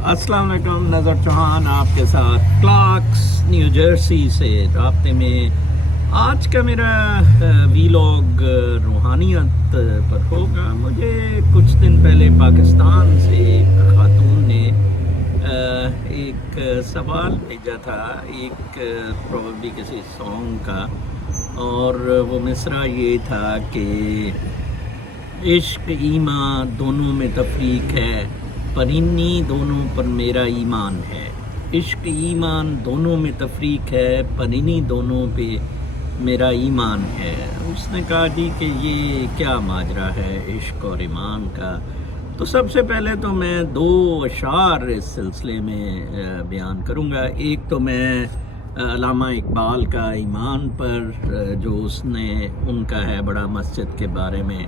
अस्सलाम वालेकुम, नज़र चौहान आपके साथ क्लार्क्स न्यू जर्सी से राब्ते में। आज का मेरा वीलॉग रूहानियत पर होगा। मुझे कुछ दिन पहले पाकिस्तान से एक खातून ने एक सवाल भेजा था, एक प्रोबेबली किसी सॉन्ग का, और वो मिसरा ये था कि इश्क ईमान दोनों में तफरीक है, पर इन्हीं दोनों पर मेरा ईमान है। इश्क ईमान दोनों में तफरीक है, पर इन्हीं दोनों पे मेरा ईमान है। उसने कहा जी कि ये क्या माजरा है इश्क और ईमान का। तो सबसे पहले तो मैं दो अशार इस सिलसिले में बयान करूँगा। एक तो मैं अल्लामा इकबाल का ईमान पर जो उसने उनका है बड़ा मस्जिद के बारे में,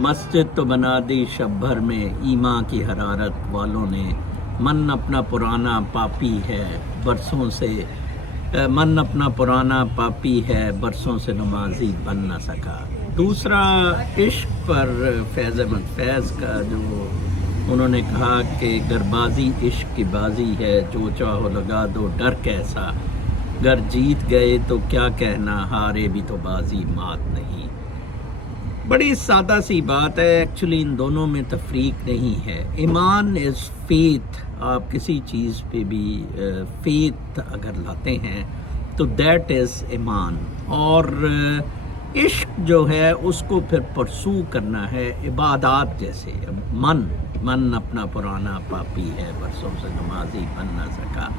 मस्जिद तो बना दी शब भर में ईमान की हरारत वालों ने, मन अपना पुराना पापी है बरसों से, मन अपना पुराना पापी है बरसों से नमाजी बन ना सका। दूसरा इश्क पर फैज़ अहमद फैज़ का जो उन्होंने कहा कि गरबाजी इश्क की बाजी है, जो चाहो लगा दो डर कैसा, गर जीत गए तो क्या कहना, हारे भी तो बाजी मात नहीं। बड़ी सादा सी बात है, एक्चुअली इन दोनों में तफरीक नहीं है। ईमान इज़ फेथ। आप किसी चीज़ पे भी फेथ अगर लाते हैं तो दैट इज़ ईमान। और इश्क जो है उसको फिर परसू करना है इबादत जैसे। मन अपना पुराना पापी है बरसों से नमाजी बन ना सका।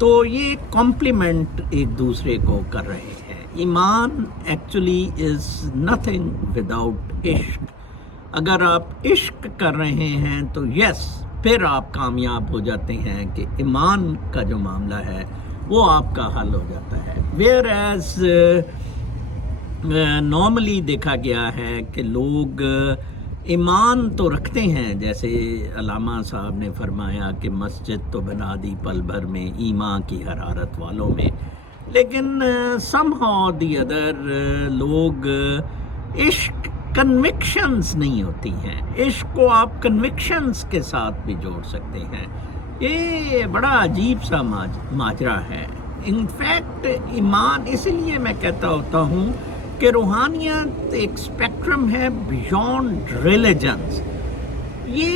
तो ये कॉम्प्लीमेंट एक दूसरे को कर रहे हैं। ईमान एक्चुअली इज़ नथिंग विदाउट इश्क। अगर आप इश्क कर रहे हैं तो यस, फिर आप कामयाब हो जाते हैं कि ईमान का जो मामला है वो आपका हल हो जाता है। वेयर एज नॉर्मली देखा गया है कि लोग ईमान तो रखते हैं, जैसे अल्लामा साहब ने फरमाया कि मस्जिद तो बना दी पल भर में ईमान की हरारत वालों में, लेकिन समहाउ दी अदर लोग इश्क कन्विक्शंस नहीं होती हैं। इश्क को आप कन्विक्शंस के साथ भी जोड़ सकते हैं। ये बड़ा अजीब सा माजरा है। इनफैक्ट ईमान, इसलिए मैं कहता होता हूँ कि रूहानियत एक स्पेक्ट्रम है बियॉन्ड रिलीजन्स। ये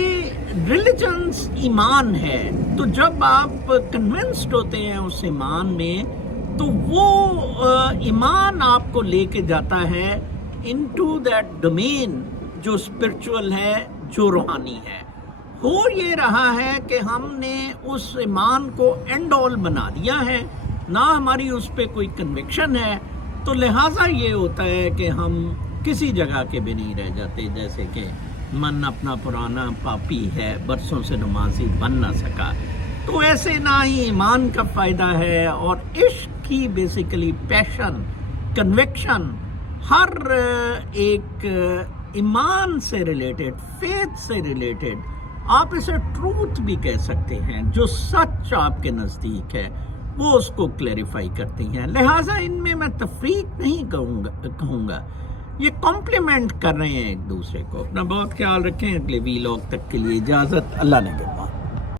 रिलीजन्स ईमान है। तो जब आप कन्विंस्ड होते हैं उस ईमान में, तो वो ईमान आपको लेके जाता है इनटू दैट डोमेन जो स्पिरिचुअल है, जो रूहानी है। हो ये रहा है कि हमने उस ईमान को एंड ऑल बना दिया है, ना हमारी उस पर कोई कन्विक्शन है, तो लिहाजा ये होता है कि हम किसी जगह के भी नहीं रह जाते। जैसे कि मन अपना पुराना पापी है बरसों से नमाजी बन ना सका। तो ऐसे ना ही ईमान का फ़ायदा है, और इश्क की बेसिकली पैशन, कन्विक्शन, हर एक ईमान से रिलेटेड, फेथ से रिलेटेड, आप इसे ट्रूथ भी कह सकते हैं, जो सच आपके नज़दीक है वो उसको क्लैरिफाई करती हैं। लिहाजा इनमें मैं तफरीक नहीं कहूँगा, ये कॉम्प्लीमेंट कर रहे हैं एक दूसरे को। अपना बहुत ख्याल रखें। अगले वीलॉग तक के लिए इजाज़त। अल्लाह ने